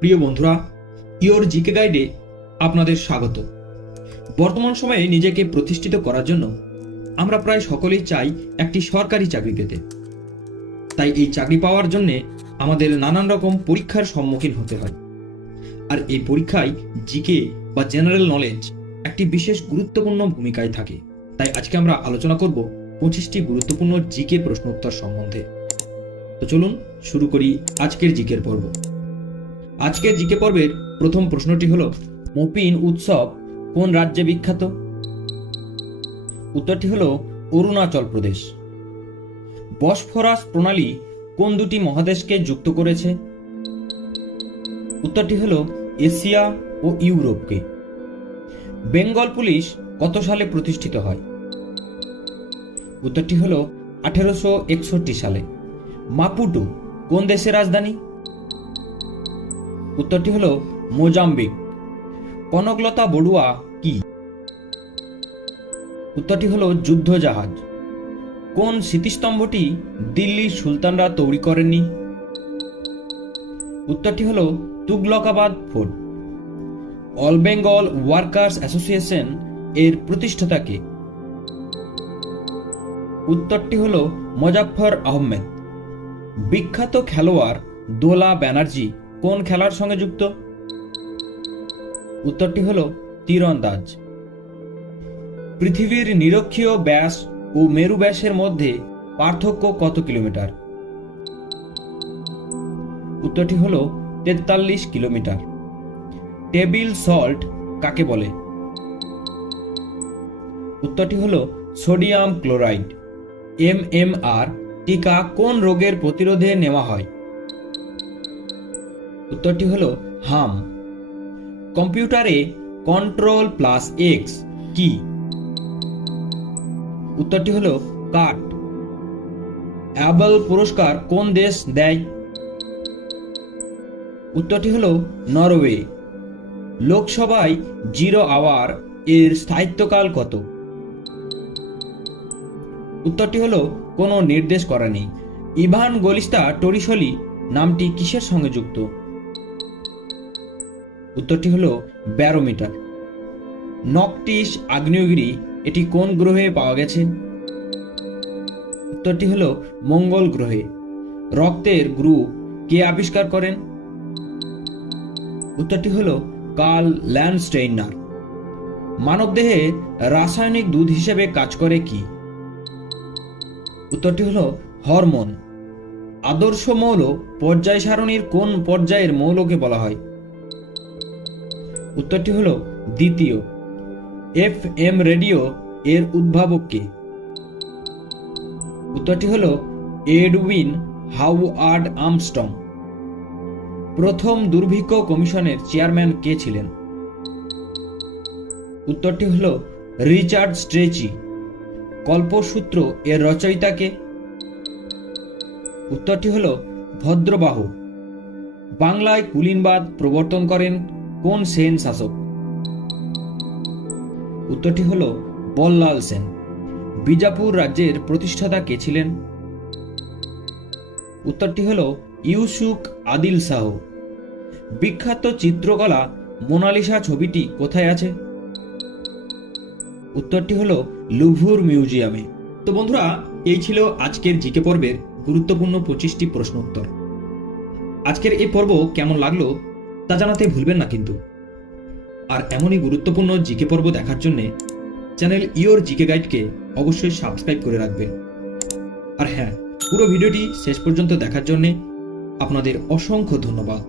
প্রিয় বন্ধুরা, your GK গাইডে আপনাদের স্বাগত। বর্তমান সময়ে নিজেকে প্রতিষ্ঠিত করার জন্য আমরা প্রায় সকলেই চাই একটি সরকারি চাকরি পেতে। তাই এই চাকরি পাওয়ার জন্য আমাদের নানান রকম পরীক্ষার সম্মুখীন হতে হয়। আর এই পরীক্ষায় জিকে বা জেনারেল নলেজ একটি বিশেষ গুরুত্বপূর্ণ ভূমিকায় থাকে। তাই আজকে আমরা আলোচনা করব 25টি গুরুত্বপূর্ণ জিকে প্রশ্ন উত্তর সম্বন্ধে। তো চলুন শুরু করি আজকের জিকের পর্ব। আজকের জিকে পর্বের প্রথম প্রশ্নটি হলো, মপিন উৎসব কোন রাজ্যে বিখ্যাত? উত্তরটি হলো অরুণাচল প্রদেশ। বসফরাস প্রণালী কোন দুটি মহাদেশকে যুক্ত করেছে? উত্তরটি হলো এশিয়া ও ইউরোপকে। বেঙ্গল পুলিশ কত সালে প্রতিষ্ঠিত হয়? উত্তরটি হলো 1861 সালে। মাপুটু কোন দেশের রাজধানী? উত্তরটি হলো মোজাম্বিক। কনকলতা বড়ুয়া কি? উত্তরটি হলো যুদ্ধ জাহাজ। কোন স্মৃতিস্তম্ভটি দিল্লির সুলতানরা তৈরি করেননি? উত্তরটি হলো Tughlakabad fort. All Bengal workers association এর প্রতিষ্ঠাতা কে? উত্তরটি হলো মোজাফফর আহমেদ। বিখ্যাত খেলোয়াড় দোলা ব্যানার্জি কোন খেলার সঙ্গে যুক্ত? উত্তরটি হলো তীরন্দাজ। পৃথিবীর নিরক্ষীয় ব্যাস ও মেরু ব্যাসের মধ্যে পার্থক্য কত কিলোমিটার? উত্তরটি হলো 43 কিলোমিটার। টেবিল সল্ট কাকে বলে? উত্তরটি হলো সোডিয়াম ক্লোরাইড। MMR টিকা কোন রোগের প্রতিরোধে নেওয়া হয়? উত্তরটি হলো হাম। কম্পিউটারে Ctrl+X কি? উত্তরটি হলো কাট। অ্যাবেল পুরস্কার কোন দেশ দেয়? উত্তরটি হলো নরওয়ে। লোকসভায় 0 আওয়ার এর স্থায়িত্বকাল কত? উত্তরটি হলো কোনো নির্দেশ করা নেই। ইভান গলিস্তা টরিশলি নামটি কিসের সঙ্গে যুক্ত? উত্তরটি হলো ব্যারোমিটার। নকটিস আগ্নেয়গিরি এটি কোন গ্রহে পাওয়া গেছে? উত্তরটি হলো মঙ্গল গ্রহে। রক্তের গ্রুপ কে আবিষ্কার করেন? উত্তরটি হলো কার্ল ল্যান্ডস্টেইনার। মানবদেহে রাসায়নিক দুধ হিসেবে কাজ করে কি? উত্তরটি হলো হরমোন। আদর্শ মৌল পর্যায় সারণীর কোন পর্যায়ের মৌলকে বলা হয়? উত্তরটি হলো দ্বিতীয়। FM রেডিও এর উদ্ভাবক কে? উত্তরটি হলো এডউইন হাওয়ার্ড আর্মস্ট্রং। প্রথম দুর্ভিক্ষ কমিশনের চেয়ারম্যান কে ছিলেন? উত্তরটি হলো রিচার্ড স্ট্রেচি। কল্পসূত্র এর রচয়িতা কে? উত্তরটি হলো ভদ্রবাহু। বাংলায় কুলীনবাদ প্রবর্তন করেন কোন সেন শাসক? উত্তরটি হলো বল্লাল সেন। বিজাপুর রাজ্যের প্রতিষ্ঠাতা কে ছিলেন? উত্তরটি হলো ইউসুফ আদিল শাহ। বিখ্যাত চিত্রকলা মোনালিসা ছবিটি কোথায় আছে? উত্তরটি হলো লুভুর মিউজিয়ামে। তো বন্ধুরা, এই ছিল আজকের জিকে পর্বের গুরুত্বপূর্ণ 25টি প্রশ্ন উত্তর। আজকের এই পর্ব কেমন লাগলো তা জানাতে ভুলবেন না কিন্তু। আর এমনই গুরুত্বপূর্ণ জিকে পর্ব দেখার জন্য চ্যানেল ইওর জিকে গাইডকে অবশ্যই সাবস্ক্রাইব করে রাখবেন। আর হ্যাঁ, পুরো ভিডিওটি শেষ পর্যন্ত দেখার জন্য আপনাদের অসংখ্য ধন্যবাদ।